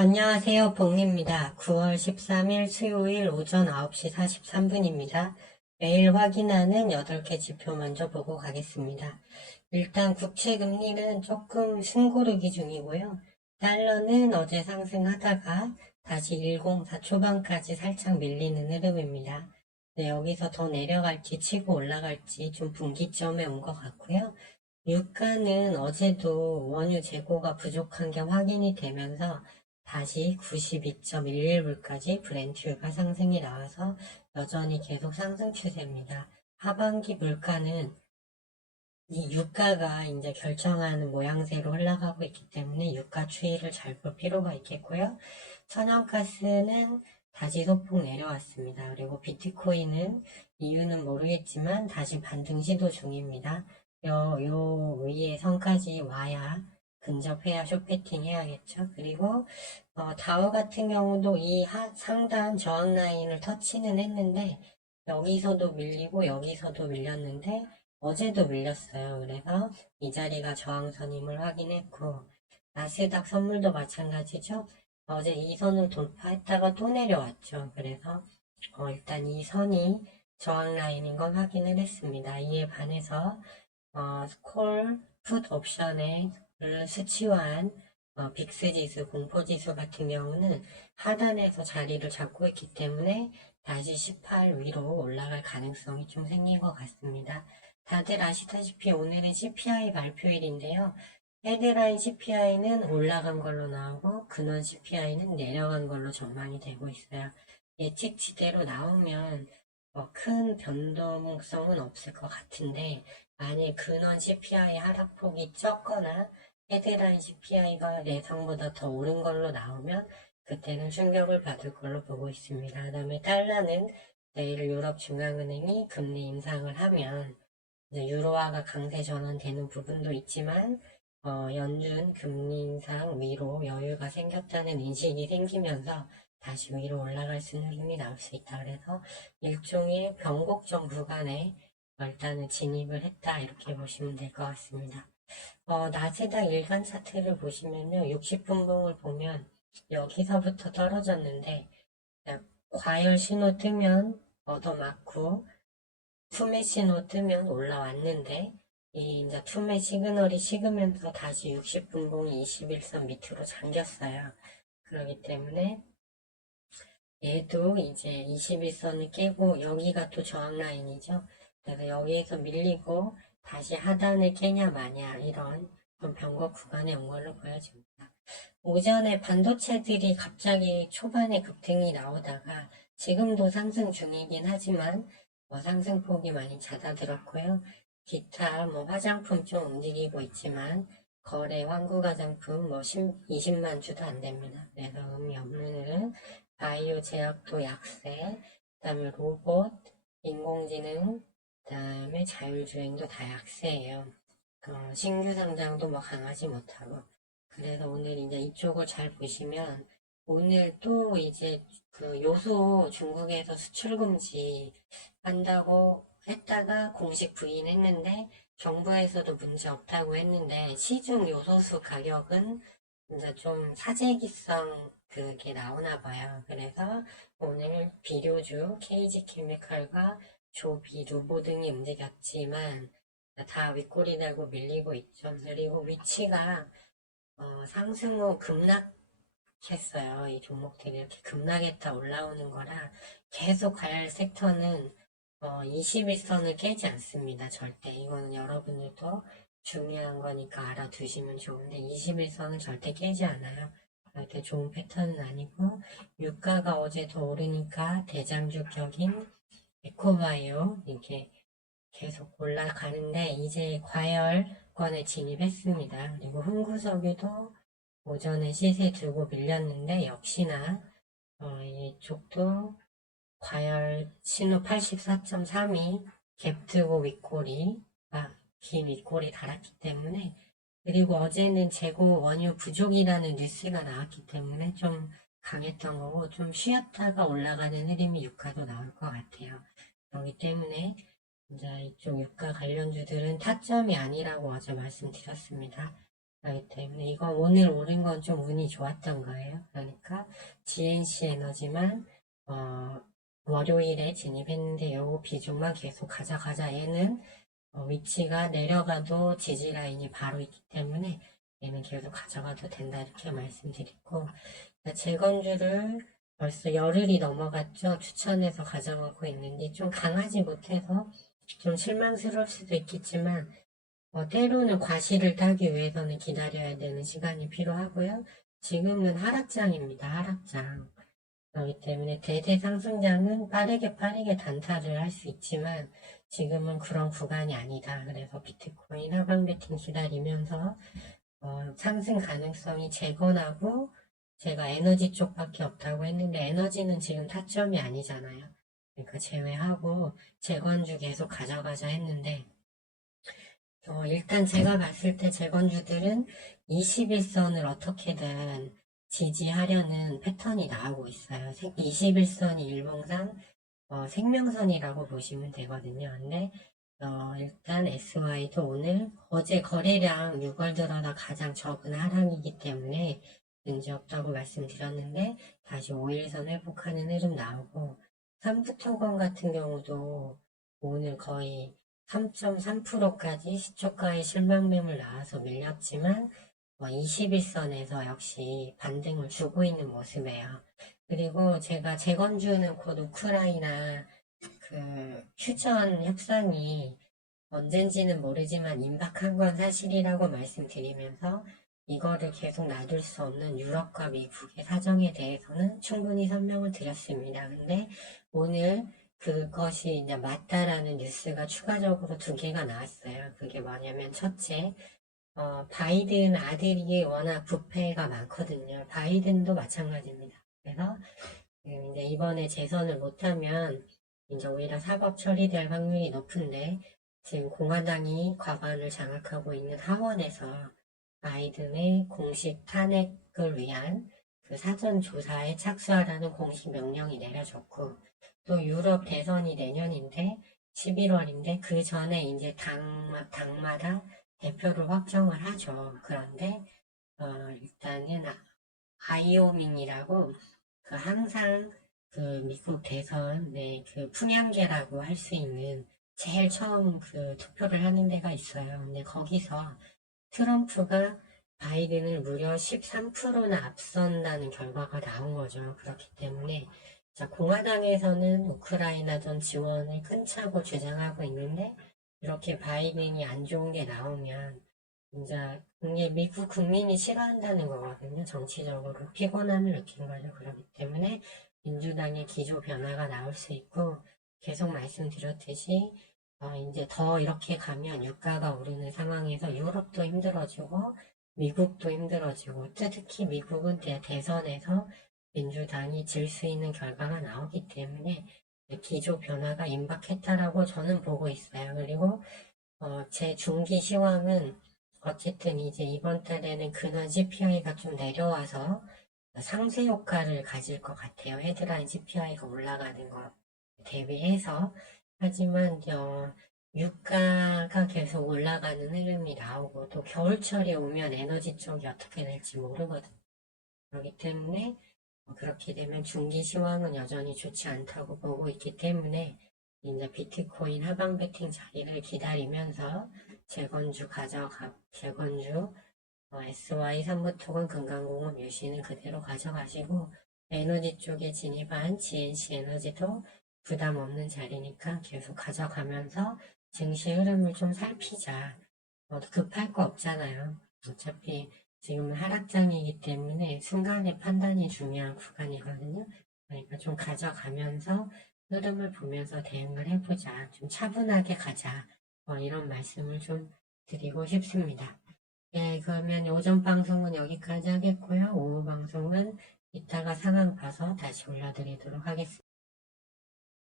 안녕하세요. 복리입니다. 9월 13일 수요일 오전 9시 43분입니다. 매일 확인하는 8개 지표 먼저 보고 가겠습니다. 일단 국채 금리는 조금 숨고르기 중이고요. 달러는 어제 상승하다가 다시 104 초반까지 살짝 밀리는 흐름입니다. 네, 여기서 더 내려갈지 치고 올라갈지 좀 분기점에 온 것 같고요. 유가는 어제도 원유 재고가 부족한 게 확인이 되면서 다시 92.11불까지 브렌트유가 상승이 나와서 여전히 계속 상승 추세입니다. 하반기 물가는 이 유가가 이제 결정하는 모양새로 흘러가고 있기 때문에 유가 추이를 잘 볼 필요가 있겠고요. 천연가스는 다시 소폭 내려왔습니다. 그리고 비트코인은 이유는 모르겠지만 다시 반등 시도 중입니다. 요 위에 선까지 와야 근접해야 숏배팅 해야겠죠. 그리고 다우 같은 경우도 이 상단 저항 라인을 터치는 했는데 여기서도 밀리고 여기서도 밀렸는데 어제도 밀렸어요. 그래서 이 자리가 저항선임을 확인했고 나스닥 선물도 마찬가지죠. 어제 이 선을 돌파했다가 또 내려왔죠. 그래서 일단 이 선이 저항 라인인 건 확인을 했습니다. 이에 반해서 콜, 풋 옵션의 수치화한 빅스 지수, 공포 지수 같은 경우는 하단에서 자리를 잡고 있기 때문에 다시 18 위로 올라갈 가능성이 좀 생긴 것 같습니다. 다들 아시다시피 오늘은 CPI 발표일인데요. 헤드라인 CPI는 올라간 걸로 나오고 근원 CPI는 내려간 걸로 전망이 되고 있어요. 예측치대로 나오면 큰 변동성은 없을 것 같은데 만일 근원 CPI 하락폭이 적거나 헤드라인 CPI가 예상보다 더 오른 걸로 나오면 그때는 충격을 받을 걸로 보고 있습니다. 그 다음에 달러는 내일 유럽 중앙은행이 금리 인상을 하면 이제 유로화가 강세 전환되는 부분도 있지만 연준 금리 인상 위로 여유가 생겼다는 인식이 생기면서 다시 위로 올라갈 수 있는 힘이 나올 수 있다. 그래서 일종의 변곡점 구간에 일단은 진입을 했다. 이렇게 보시면 될 것 같습니다. 나스닥 일간 차트를 보시면요. 60분봉을 보면 여기서부터 떨어졌는데 과열 신호 뜨면 얻어맞고 투매 신호 뜨면 올라왔는데 이 이제 투매 시그널이 식으면서 다시 60분봉이 21선 밑으로 잠겼어요. 그렇기 때문에 얘도 이제 21선을 깨고 여기가 또 저항 라인이죠. 그래서 여기에서 밀리고 다시 하단을 깨냐 마냐 이런 좀 변곡 구간에 온 걸로 보여집니다. 오전에 반도체들이 갑자기 초반에 급등이 나오다가 지금도 상승 중이긴 하지만 상승폭이 많이 잦아들었고요. 기타 화장품 좀 움직이고 있지만 거래 환구 가장품 20만 주도 안 됩니다. 그래서 의미 없는 흐름. 바이오 제약도 약세, 그다음에 로봇, 인공지능, 그다음에 자율주행도 다 약세예요. 신규 상장도 강하지 못하고. 그래서 오늘 이제 이쪽을 잘 보시면 오늘 또 이제 그 요소 중국에서 수출 금지 한다고 했다가 공식 부인했는데 정부에서도 문제 없다고 했는데 시중 요소수 가격은 이제 좀 사재기성 그게 나오나 봐요. 그래서 오늘 비료주 KG케미칼과 조비, 누보 등이 움직였지만 다 윗꼬리 달고 밀리고 있죠. 그리고 위치가 상승 후 급락했어요. 이 종목들이 이렇게 급락했다 올라오는 거라 계속 갈 섹터는 21선을 깨지 않습니다. 절대. 이거는 여러분들도 중요한 거니까 알아두시면 좋은데 21선은 절대 깨지 않아요. 절대 좋은 패턴은 아니고 유가가 어제 더 오르니까 대장주격인 에코바이오 이렇게 계속 올라가는데 이제 과열권에 진입했습니다. 그리고 흥구석유도 오전에 시세 두고 밀렸는데 역시나 이쪽도 과열 신호 84.32 갭 두고 윗꼬리 긴 윗꼬리 달았기 때문에 그리고 어제는 재고 원유 부족이라는 뉴스가 나왔기 때문에 좀 강했던 거고 좀 쉬었다가 올라가는 흐름이 유가도 나올 것 같아요. 그렇기 때문에 이제 이쪽 유가 관련주들은 타점이 아니라고 어제 말씀드렸습니다. 그렇기 때문에 이거 오늘 오른 건 좀 운이 좋았던 거예요. 그러니까 GNC 에너지만 월요일에 진입했는데 요 비중만 계속 가져가자. 얘는 위치가 내려가도 지지 라인이 바로 있기 때문에 얘는 계속 가져가도 된다 이렇게 말씀드리고, 재건주를 벌써 열흘이 넘어갔죠. 추천해서 가져가고 있는데 좀 강하지 못해서 좀 실망스러울 수도 있겠지만 때로는 과실을 따기 위해서는 기다려야 되는 시간이 필요하고요. 지금은 하락장입니다. 하락장. 그렇기 때문에 대대 상승장은 빠르게 단타를 할 수 있지만 지금은 그런 구간이 아니다. 그래서 비트코인 하방 배팅 기다리면서 상승 가능성이 재건하고, 제가 에너지 쪽밖에 없다고 했는데 에너지는 지금 타점이 아니잖아요. 그러니까 제외하고 재건주 계속 가져가자 했는데 일단 제가 봤을 때 재건주들은 21선을 어떻게든 지지하려는 패턴이 나오고 있어요. 21선이 일봉상 생명선이라고 보시면 되거든요. 근데 일단 SY도 오늘 어제 거래량 6월 들어다 가장 적은 하락이기 때문에 문제 없다고 말씀드렸는데 다시 5일선 회복하는 흐름 나오고, 삼부토건 같은 경우도 오늘 거의 3.3%까지 시초가의 실망 매물 나와서 밀렸지만 21선에서 역시 반등을 주고 있는 모습이에요. 그리고 제가 재건주는 곧 우크라이나 휴전 협상이 언젠지는 모르지만 임박한 건 사실이라고 말씀드리면서 이거를 계속 놔둘 수 없는 유럽과 미국의 사정에 대해서는 충분히 설명을 드렸습니다. 근데 오늘 그것이 이제 맞다라는 뉴스가 추가적으로 2개가 나왔어요. 그게 뭐냐면, 첫째, 바이든 아들이 워낙 부패가 많거든요. 바이든도 마찬가지입니다. 그래서 이제 이번에 재선을 못하면 이제 오히려 사법 처리될 확률이 높은데, 지금 공화당이 과반을 장악하고 있는 하원에서 바이든의 공식 탄핵을 위한 그 사전 조사에 착수하라는 공식 명령이 내려졌고, 또 유럽 대선이 내년인데 11월인데 그 전에 이제 당마다 대표를 확정을 하죠. 그런데 일단은 아이오밍이라고 항상 미국 대선의 풍향계라고 할 수 있는 제일 처음 투표를 하는 데가 있어요. 근데 거기서 트럼프가 바이든을 무려 13%나 앞선다는 결과가 나온 거죠. 그렇기 때문에 공화당에서는 우크라이나전 지원을 끊자고 주장하고 있는데, 이렇게 바이든이 안 좋은 게 나오면 이제 이게 미국 국민이 싫어한다는 거거든요. 정치적으로 피곤함을 느낀 거죠. 그렇기 때문에 민주당의 기조 변화가 나올 수 있고, 계속 말씀드렸듯이 이제 더 이렇게 가면 유가가 오르는 상황에서 유럽도 힘들어지고 미국도 힘들어지고, 특히 미국은 대선에서 민주당이 질 수 있는 결과가 나오기 때문에 기조 변화가 임박했다라고 저는 보고 있어요. 그리고 제 중기 시황은 어쨌든 이제 이번 달에는 근원 CPI가 좀 내려와서 상쇄 효과를 가질 것 같아요. 헤드라인 CPI가 올라가는 거 대비해서. 하지만 유가가 계속 올라가는 흐름이 나오고, 또 겨울철이 오면 에너지 쪽이 어떻게 될지 모르거든요. 그렇기 때문에 그렇게 되면 중기 시황은 여전히 좋지 않다고 보고 있기 때문에 이제 비트코인 하방 배팅 자리를 기다리면서 재건주 SY 삼부토건 금강공업 유시는 그대로 가져가시고, 에너지 쪽에 진입한 GNC 에너지도 부담 없는 자리니까 계속 가져가면서 증시 흐름을 좀 살피자. 급할 거 없잖아요. 어차피 지금은 하락장이기 때문에 순간의 판단이 중요한 구간이거든요. 그러니까 좀 가져가면서 흐름을 보면서 대응을 해보자. 좀 차분하게 가자. 이런 말씀을 좀 드리고 싶습니다. 네, 그러면 오전 방송은 여기까지 하겠고요. 오후 방송은 이따가 상황 봐서 다시 올려드리도록 하겠습니다.